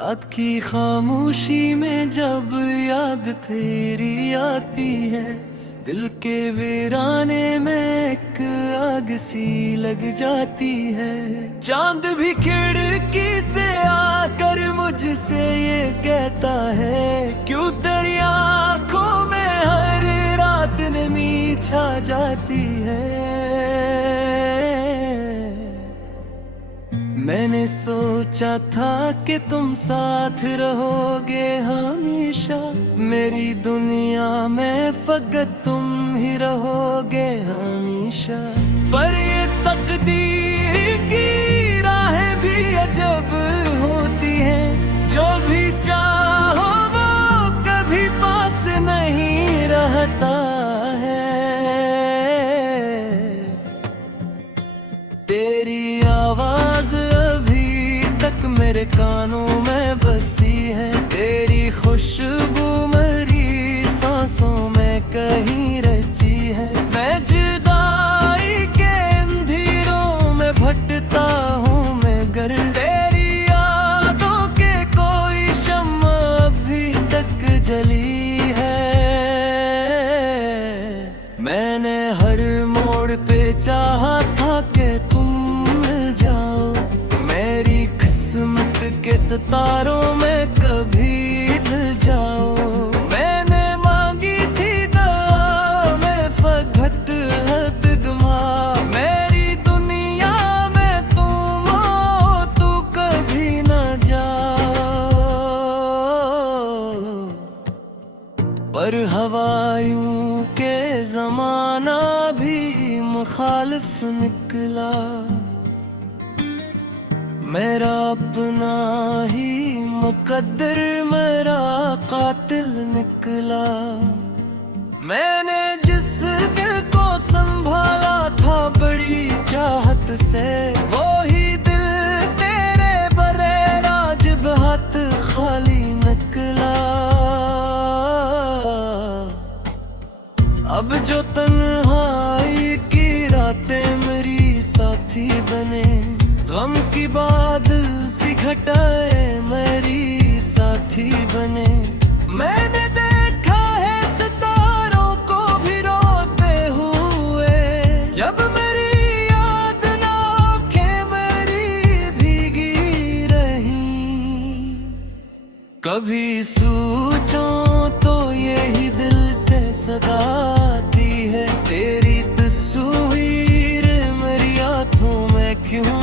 रात की खामोशी में जब याद तेरी आती है, दिल के वीराने में एक आग सी लग जाती है। चांद भी खिड़की से आकर मुझसे ये कहता है, क्यों तेरी आंखों में हर रात नमी छा जाती है। मैंने सोचा था कि तुम साथ रहोगे हमेशा, मेरी दुनिया में फकत तुम ही रहोगे हमेशा। पर ये तकदीर की राहें भी अजब होती हैं, जो भी चाहो वो कभी पास नहीं रहता है। तेरी आवाज मेरे कानों में बसी है, तेरी खुशबू मेरी सांसों में कहीं रची है। मैं जुदाई के अंधेरों में भटकता हूँ मगर तेरी यादों के कोई शम्मा अभी तक जली है। मैंने हर मोड़ पे चाहा था कि तुम मिल जाओ, मेरी किस्मत के सितारों में कभी ढल जाओ। मैंने मांगी थी दुआ में फकत हद गमा, मेरी दुनिया में तुम हो तू कभी न जाओ। पर हवायों के जमाना भी मुखालिफ निकला, मेरा अपना ही मुकद्दर मेरा कातिल निकला। मैंने जिस दिल को संभाला था बड़ी चाहत से, वो ही दिल तेरे बरे राज हाथ खाली निकला। अब जो तन्हाई की रातें मेरी साथी बने, गम की बादल सी घटाए मेरी साथी बने। मैंने देखा है सितारों को भी रोते हुए, जब मेरी याद ना आँखें मेरी भीगी रही। कभी सोचूं तो यही दिल से सदा आती है, तेरी तस्वीर मेरी आँखों में क्यों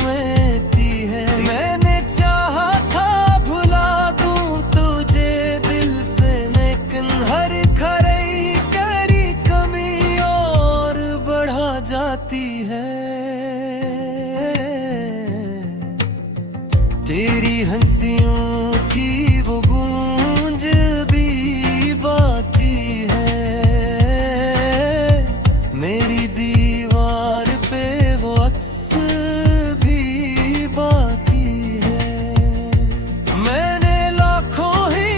तेरी हंसियों की वो गूंज भी बाकी है, मेरी दीवार पे वो अक्स भी बाकी है। मैंने लाखों ही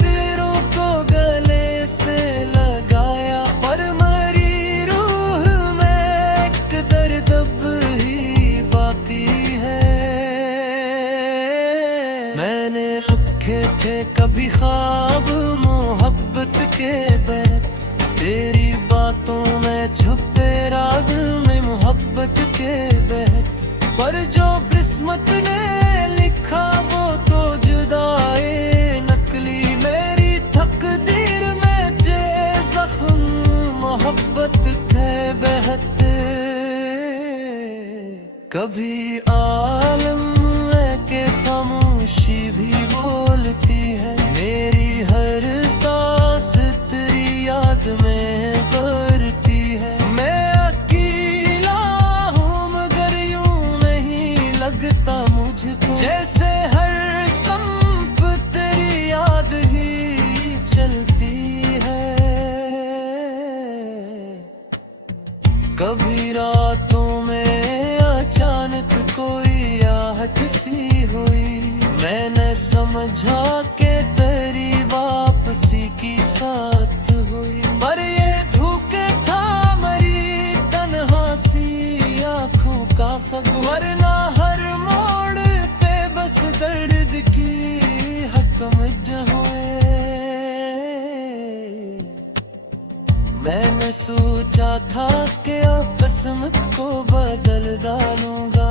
दिलों को गले से लगाया, पर मेरी रूह में एक दर्द ही बाकी है। मैंने लिखे थे कभी ख्वाब मोहब्बत के बैत, तेरी बातों में छुपे राज में मोहब्बत के बहत। पर जो किस्मत ने लिखा वो तो जुदाई नकली, मेरी तकदीर में जे जख्म मोहब्बत के बहत। कभी आलम के खामोशी भी बोलती है, मेरी हर सांस तेरी याद में भरती है। मैं अकेला हूँ मगर यूं नहीं लगता मुझको, जैसे हर संप तेरी याद ही चलती है। कभी रातों में अचानक कोई आहट सी हुई, मैंने समझा कि तेरी वापसी की साथ हुई। पर ये धोखे था मेरी तन्हा सी आँखों का फग, वरना हर मोड़ पे बस दर्द की सोचा था कि अब किस्मत को बदल डालूंगा,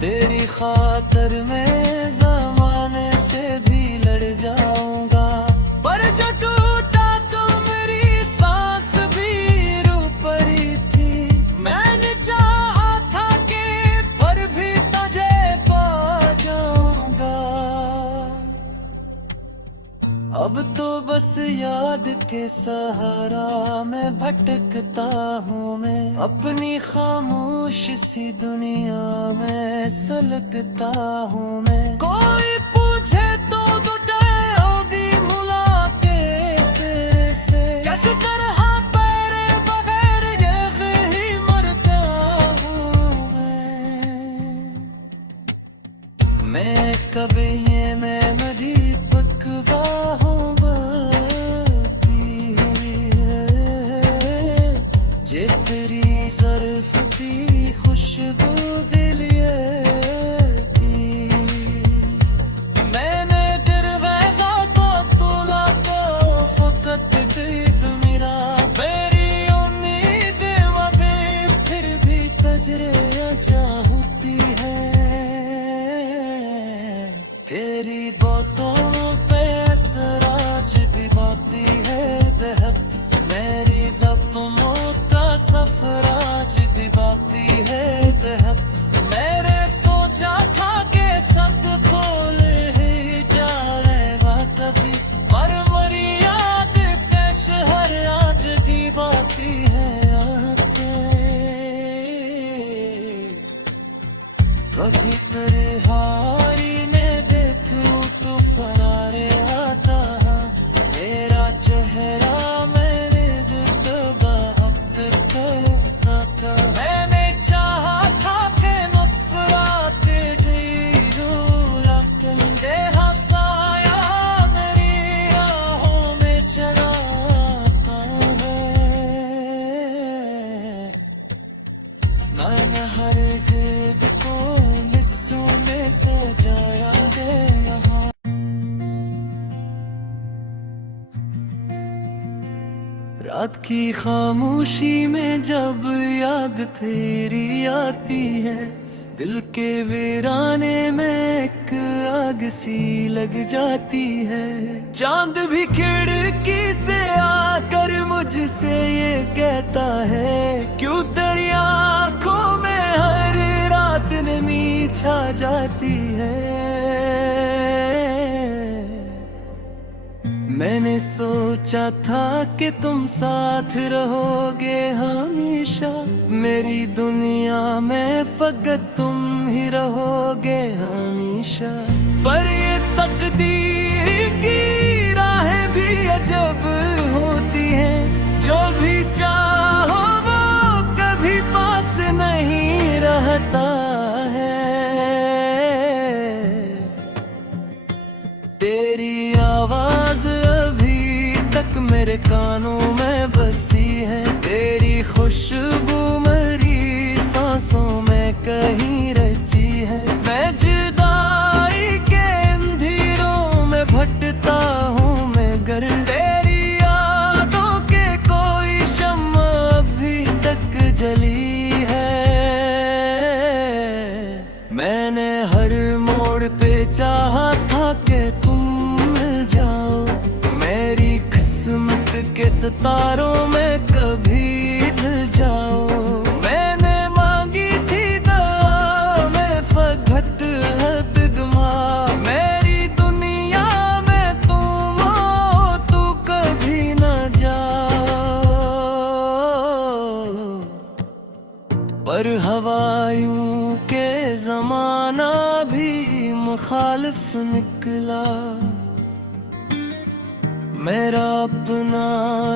तेरी खातर मैं ज़माने से भी लड़ जाऊंगा। पर जो टूटा तो मेरी सांस भी रूप पड़ी थी, मैंने चाहा था कि पर भी तुझे पा जाऊंगा। अब तो बस याद के सहारा मैं भटकता हूँ, मैं अपनी खामोश सी दुनिया में सुलगता हूँ। मैं कोई पूछे तो होगी मुलाकात से कैसे तरह पैरे बगैर ये ही मरता हूँ। मैं कभी ये मेमोरी पकवा हूँ जे तेरी ज़र्फ़ भी खुशबू दिलिए थी। मैंने दरवाज़ा को तोला तो फ़कत दीद मेरा, मेरी उम्मीद वही फिर भी तजरे जा होती है। तेरी बातों पे असराज भी बाती है बेहद, मेरी ज़ख्मों का सफराज भी बाती है बेहद। मैंने सोचा था कि सब खोल ही जाएगा कभी, पर मरी याद के शहर आज की बाती है आते। कभी तेरे हारी ने देखूं तो फरारे आता, तेरा चेहरा मैंने मैंने चाहा था कि मुस्कुराते जी लेकिन हंसाया मेरी राहों में चलाता है। मैंने हर गिर्द को लिस्सों में सजाया गया। रात की खामोशी में जब याद तेरी आती है, दिल के वीराने में एक आग सी लग जाती है। चांद भी खिड़की से आकर मुझसे ये कहता है, क्यों तेरी आंखों में हर रात नमी छा जाती है। मैंने सोचा था कि तुम साथ रहोगे हमेशा, मेरी दुनिया में फकत तुम ही रहोगे हमेशा। पर ये तकदीर की राहें भी अजब होती हैं, जो भी चाहो वो कभी पास नहीं रहता है। तेरी आवाज मेरे कानों में बसी है, तेरी खुशबू मेरी सांसों में कहीं रची है। मैं जुदाई के अंधेरों में भटकता हूँ मगर तेरी यादों के कोई शम्मा अभी तक जली है। मैंने हर मोड़ पे चाहा था कि तुम मिल जाओ, मेरी किस्मत के सितारों में कभी ढल जाओ। मैंने मांगी थी दुआ में फकत दुआ, मेरी दुनिया में तुम हो तू कभी ना जाओ। पर हवायों के ज़माना भी मुखालिफ निकला, मेरा अपना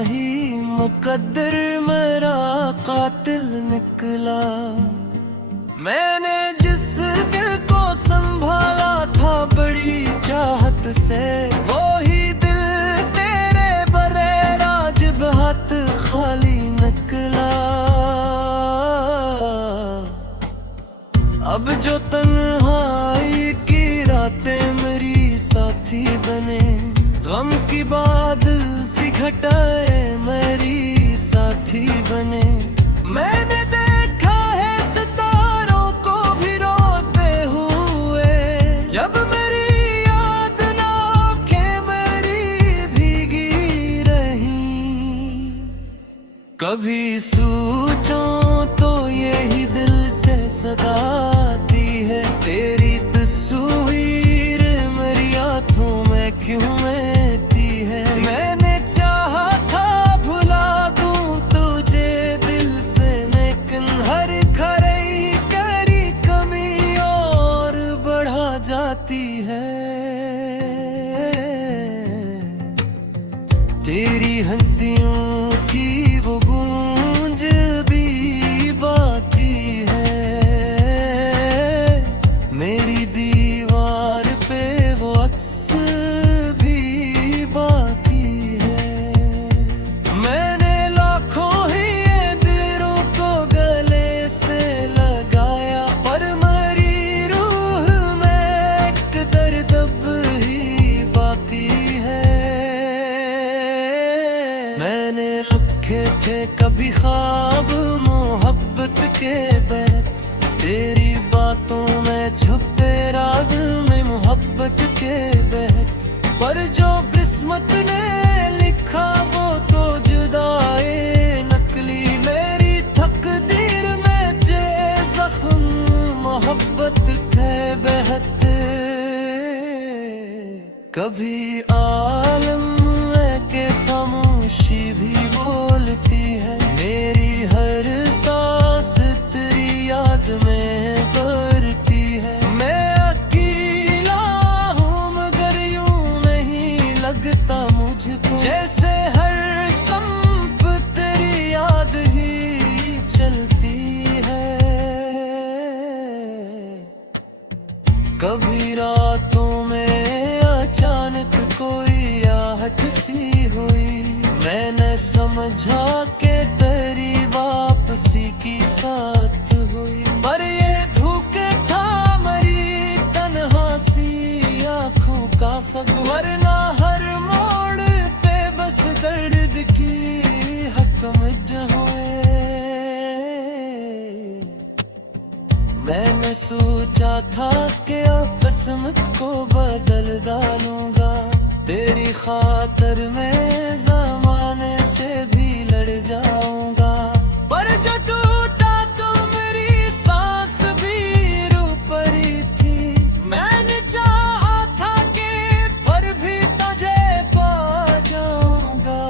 ही मुकद्दर मेरा कातिल निकला। मैंने जिस दिल को संभाला था बड़ी चाहत से, वो ही दिल तेरे बरे राज बहुत खाली निकला। अब जो तन्हाई की रातें मेरी साथी बने, गम की बादल सी घटाए मेरी साथी साथी बने। मैंने देखा है सितारों को भी रोते हुए, जब मेरी याद ना आँखें मेरी भीगी रही। कभी सोचूं तो यही दिल से सदा आती है, तेरी तस्वीर मेरी आँखों में क्यों महती है। मैंने चाहा था भुला दूं तुझे दिल से, लेकिन हर खरी करी कमी और बढ़ा जाती है। तेरी हंसियों की वो गूंज भी बाकी है, मेरी दीवार पे वो अक्स भी बाकी है। मैंने लाखों ही ये दिलों को गले से लगाया, पर मरी रूह में एक दर्द अब ही बाकी है। मैंने रखे थे कभी ख्वाब मोहब्बत के बैठ, तेरी बातों में छुपे राज में मोहब्बत के बहक, पर जो किस्मत ने लिखा वो तो जुदाई नकली। मेरी तकदीर में जे जख्म मोहब्बत के बहक। कभी आलम के खामोशी भी बोलती है, मेरी हर सांस तेरी याद में भरती है। मैं अकेला हूँ मगर यूं नहीं लगता मुझको, जैसे हर संप तेरी याद ही चलती है। कभी रातों में अचानक कोई आहट सी हुई, मैंने समझा के तेरी वापसी की साथ हुई, पर ये धोखे था मेरी तन्हा सी आँखों का फग। वरना हर मोड़ पे बस दर्द की हकमत हुए। मैंने सोचा था कि अब किस्मत को बदल डालूंगा, तेरी खातर मैं ज़माने से भी लड़ जाऊंगा। पर जो टूटा तो मेरी सांस भी रू पड़ी थी, मैंने चाहा था कि पर भी तुझे पा जाऊंगा।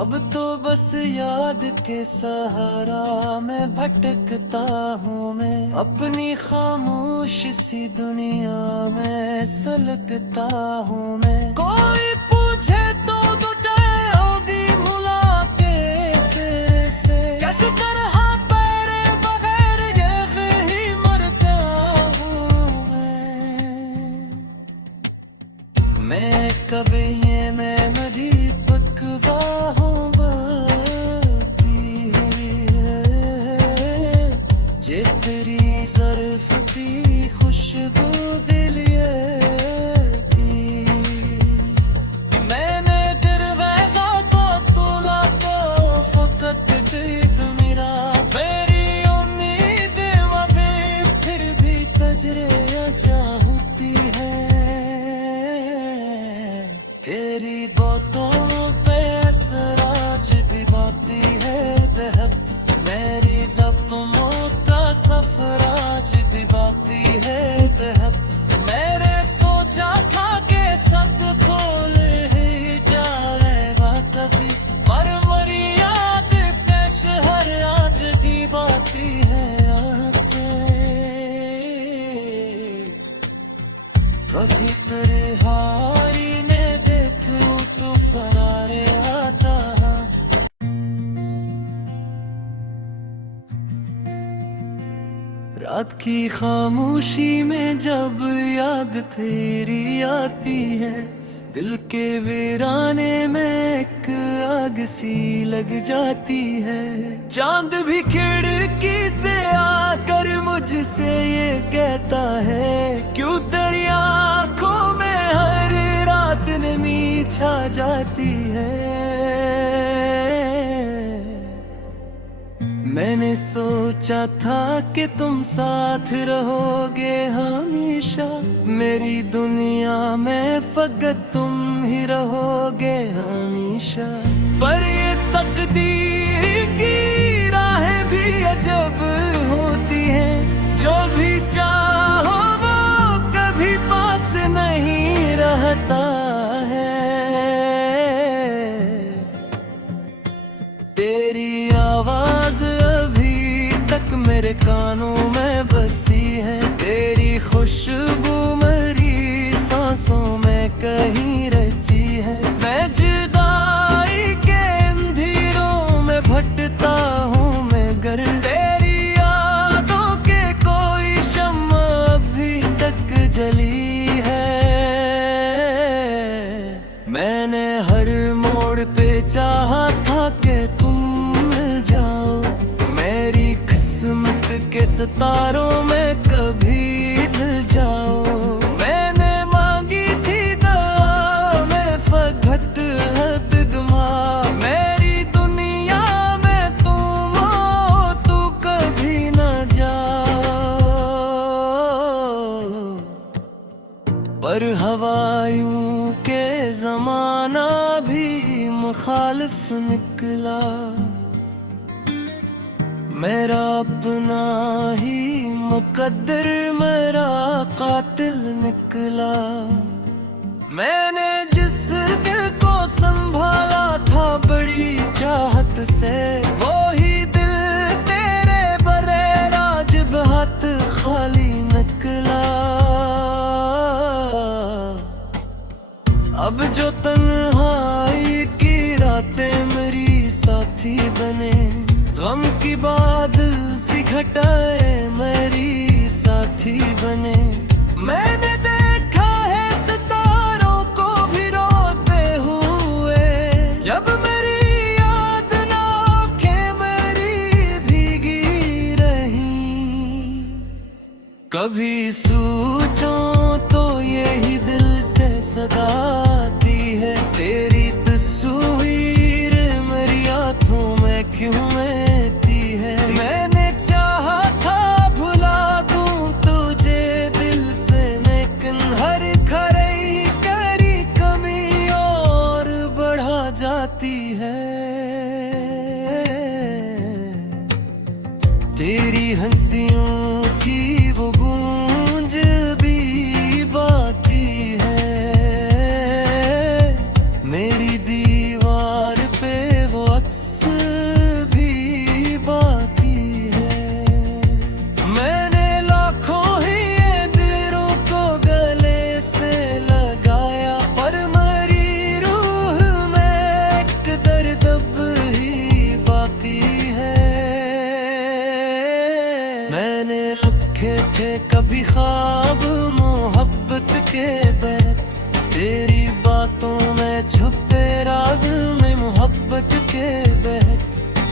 अब तो बस याद के सहारा मैं भटकता हूँ, मैं अपनी खामोश सी दुनिया में सुलगता हूँ। मैं कोई पूछे तो होगी भुला कैसे कैसे तरह पैरे बगैर ये ही मरता हूँ मैं कभी ये मैं मधी पकवा हूँ बाती है, जे तेरी ज़र्फ भी खुशबू दिल ये थी। मैंने दरवाज़ा तो तोला तो फकत दीद मेरा, मेरी उम्मीद वही फिर भी तजरे जा होती है। तेरी बातों पे असराज भी बाती है दहब, मेरी ज़ख्मों का सफराज भी बाती है दहब। मैंने सोचा था कि सब खोल ही जाएगा कभी, पर मरी याद कैश हर आज की बाती है आते। कभी तेरे हारी ने देखूं तो फरारे आता। रात की खामोशी में जब याद तेरी आती है, दिल के वीराने में एक आग सी लग जाती है। चांद भी खिड़की से आकर मुझसे ये कहता है, क्यों तेरी आंखों में हर रात नमी छा जाती है। सोचा था कि तुम साथ रहोगे हमेशा, मेरी दुनिया में फकत तुम ही रहोगे हमेशा। पर ये तकदीर की राहें भी अजब होती हैं, जो भी चाहो वो कभी पास नहीं रहता है। तेरी आवाज अभी तक मेरे कानों में बसी है, तेरी खुशबू मेरी सांसों में कहीं रची है। मैं जुदाई के अंधेरों में भटकता हूँ मगर तेरी यादों के कोई शम्मा अभी तक जली है। मैंने हर मोड़ पे चाहा था कि तुम मिल जाओ, मेरी किस्मत के सितारों में कभी ढल जाओ। मैंने मांगी थी दुआ में फकत दुआ, मेरी दुनिया में तुम हो, तू कभी न जाओ। पर हवायों के जमाना भी मुखालिफ निकला, मेरा अपना ही मुकद्दर मेरा कातिल निकला। मैंने जिस दिल को संभाला था बड़ी चाहत से, वो ही दिल तेरे बरे राज हाथ खाली निकला। अब जो तन्हाई की रातें मेरी साथी बने, गम की बादल सी घटाए मेरी साथी बने। मैंने देखा है सितारों को भी रोते हुए, जब मेरी याद ना आँखें मेरी भीगी रही। कभी सोचूं तो यही दिल से सदा आती है, तेरी तस्वीर मेरी आँखों में क्यों महती है। मैंने चाहा था भुला दूं तुझे दिल से, लेकिन हर खरी करी कमी और बढ़ा जाती है। तेरी हंसियों की वो गूंज भी बाकी है, मेरी दीवार पे वो अक्स भी बाकी है। मैंने लाखों ही ये दिलों को गले से लगाया, पर मेरी रूह में एक दर्द अब ही बाकी है। मैंने रखे थे कभी ख्वाब मोहब्बत के बैत, तेरी बातों में छुपे राज में मोहब्बत के बहत।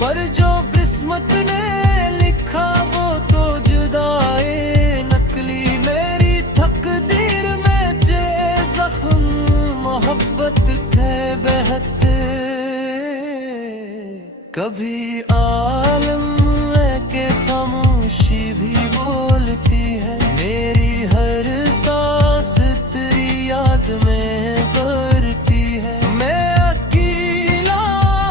पर जो किस्मत ने लिखा वो तो जुदाई नकली, मेरी तकदीर में जे जख्म मोहब्बत के बहत। कभी आलम है के खामोशी भी बोलती है, मेरी हर सांस तेरी याद में भरती है। मैं अकेला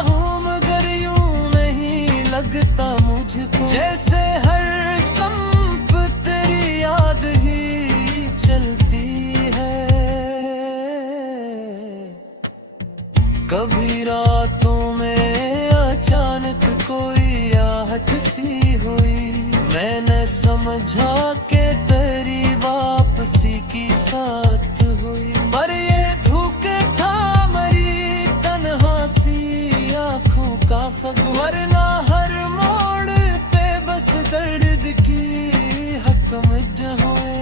हूँ मगर यूं नहीं लगता मुझको, जैसे हर संप तेरी याद ही चलती है। कभी रातों में अचानक कोई आहट सी हुई, मैंने समझा के तेरी वापसी की साथ हुई। पर ये धोखा था मेरी तन्हा सी आँखों का फग, वरना हर मोड़ पे बस दर्द की हकमत हुए।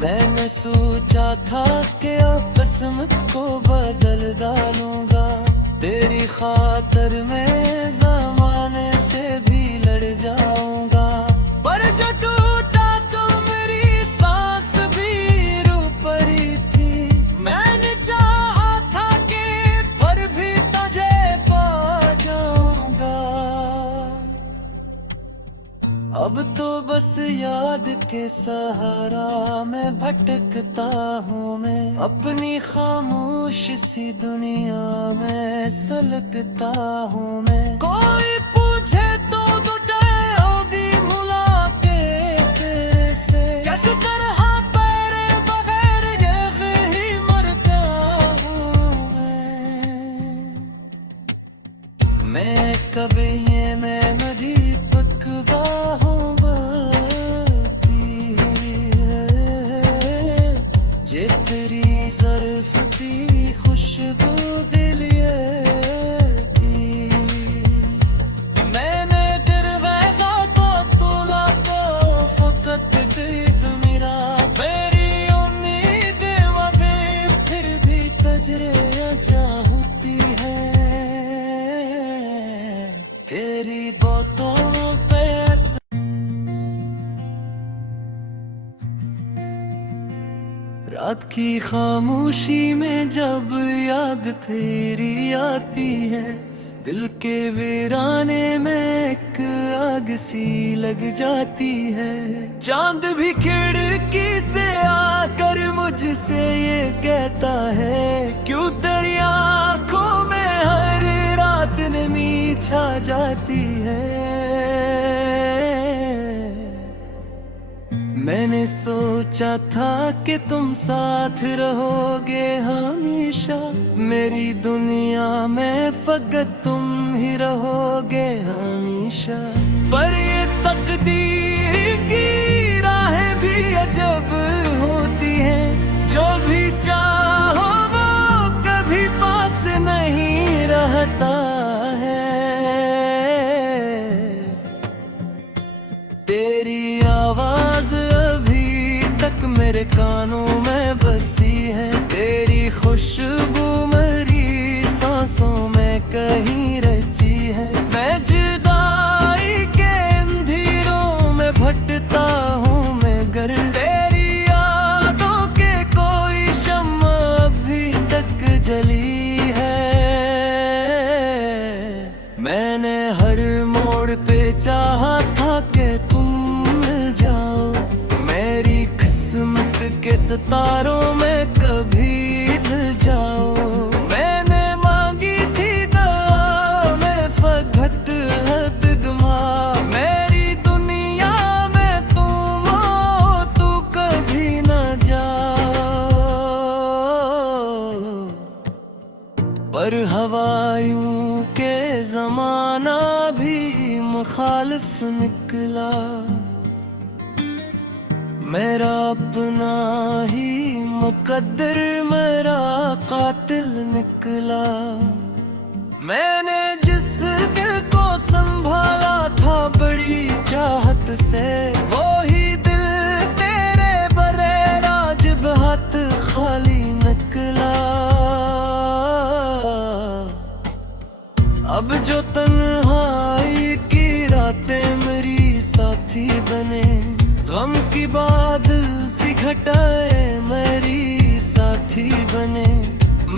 मैंने सोचा था कि अब किस्मत को बदल डालूंगा, तेरी खातर मैं ज़माने से भी लड़ जाऊंगा। पर जो टूटा तो मेरी सांस भी रो पड़ी थी, मैंने चाहा था कि पर भी तुझे पा जाऊं। अब तो बस याद के सहारा मैं भटकता हूँ मैं अपनी खामोश सी दुनिया में सुलगता हूँ मैं। कोई पूछे तो भी भुला कैसे तरह पैरे बगैर जग ही मरता हूँ मैं कभी ये मैं मदी पकवा हूँ जे तेरी ज़र्फ़ की खुशबू दिल होती है तेरी बातों पे। रात की खामोशी में जब याद तेरी आती है दिल के वीराने में एक आग सी लग जाती है। चांद भी खिड़की से आकर मुझसे ये कहता है क्यों तेरी आंखों में हर रात नमी छा जाती है। मैंने सोचा था कि तुम साथ रहोगे हमेशा मेरी दुनिया में फकत तुम ही रहोगे हमेशा। पर ये तकदीर की राहें भी अजब होती हैं जो भी चाहो वो कभी पास नहीं रहता है। तेरी आवाज मेरे कानों में बसी है तेरी खुशबू मेरी सांसों में कहीं रची है। मैं जुदाई के अंधेरों में भटकता हूँ मगर तेरी यादों के कोई शम्मा अभी तक जली है। मैंने हर मोड़ पे चाहा था कि तुम मिल जाओ मेरी के सितारों में कभी ढल जाओ। मैंने मांगी थी दुआ में फकत हदगमा मेरी दुनिया में तुम हो तू कभी न जाओ। पर हवायों के जमाना भी मुखालिफ निकला मेरा अपना ही मुकद्दर मेरा कातिल निकला। मैंने जिस दिल को संभाला था बड़ी चाहत से वो ही दिल तेरे बरे राज बहुत खाली निकला। अब जो तन्हाई की रातें मेरी साथी बने गम की बादल सी घटाए मेरी साथी बने।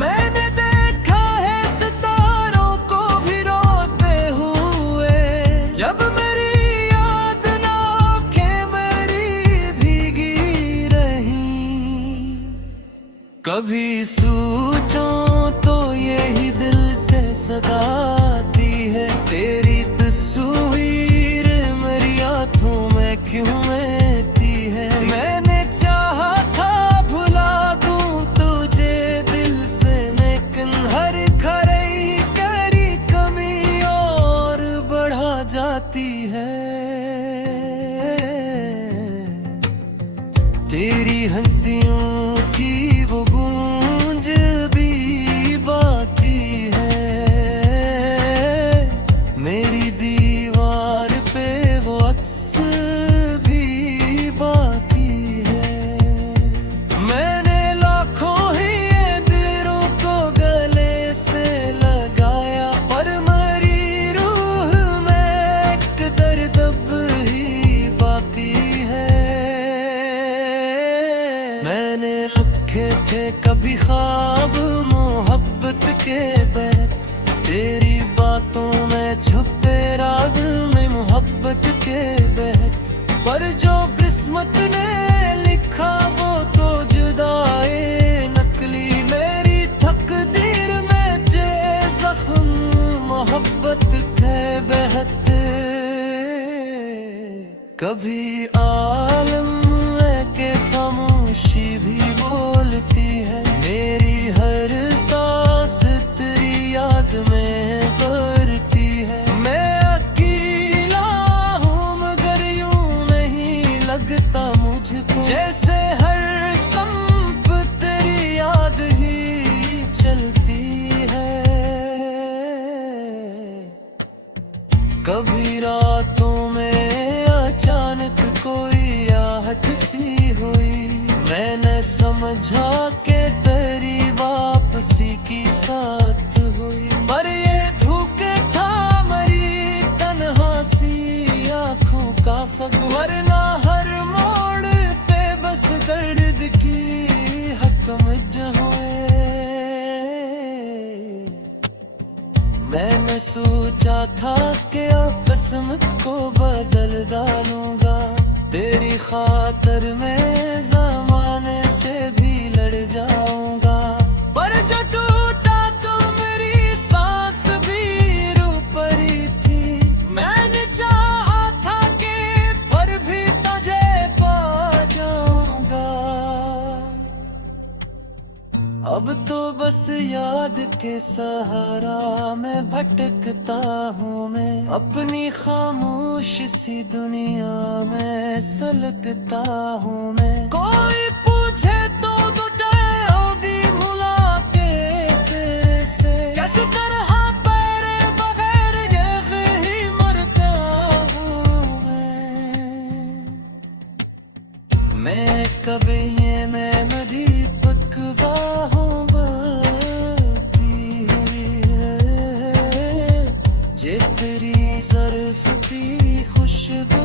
मैंने देखा है सितारों को भी रोते हुए जब मेरी याद ना आँखें मेरी भीगी रही। कभी सोचूं तो यही दिल से सदा आती है तेरी तस्वीर मेरी आँखों में क्यों तेरी हंसियों की वो गूंज भी बाकी है मेरी दीवार पे वो अक्स भी बाकी है। मैंने लाखों ही ये दिलों को गले से लगाया पर मेरी रूह में एक दर्द अब ही बाकी है। मैंने रखे थे कभी ख्वाब मोहब्बत के बैठ तेरी बातों में छुपे कभी आलम है के खामोशी भी बोलती है, मेरी हर सांस तेरी याद में भरती है। मैं अकेला हूँ मगर यूं नहीं लगता मुझको, जैसे हर संप तेरी याद ही चलती है। कभी रातों में अचानक कोई आहट सी हुई, मैंने समझा के तेरी वापसी की साथ हुई। पर ये धोखे था मेरी तन्हा सी आँखों का फग, वरना हर मोड़ पे बस दर्द की हकमत हुए। मैंने सोचा था कि अब किस्मत को बदल डालूंगा, तेरी खातर मैं ज़माने से भी लड़ जाऊंगा। पर जो टूटा तो मेरी सांस भी रो पड़ी थी, मैंने चाहा था कि पर भी तुझे पा जाऊंगा। अब तो बस याद के सहारा मैं भटकता हूँ, मैं अपनी खामोश सी दुनिया में सुलगता हूँ। मैं कोई पूछे तो भी भुला कैसे कैसे तरह पैर बगैर ये ही मरता हूँ मैं कभी ये मैं मधी पकवा जे तेरी ज़र्फ़ भी खुशबू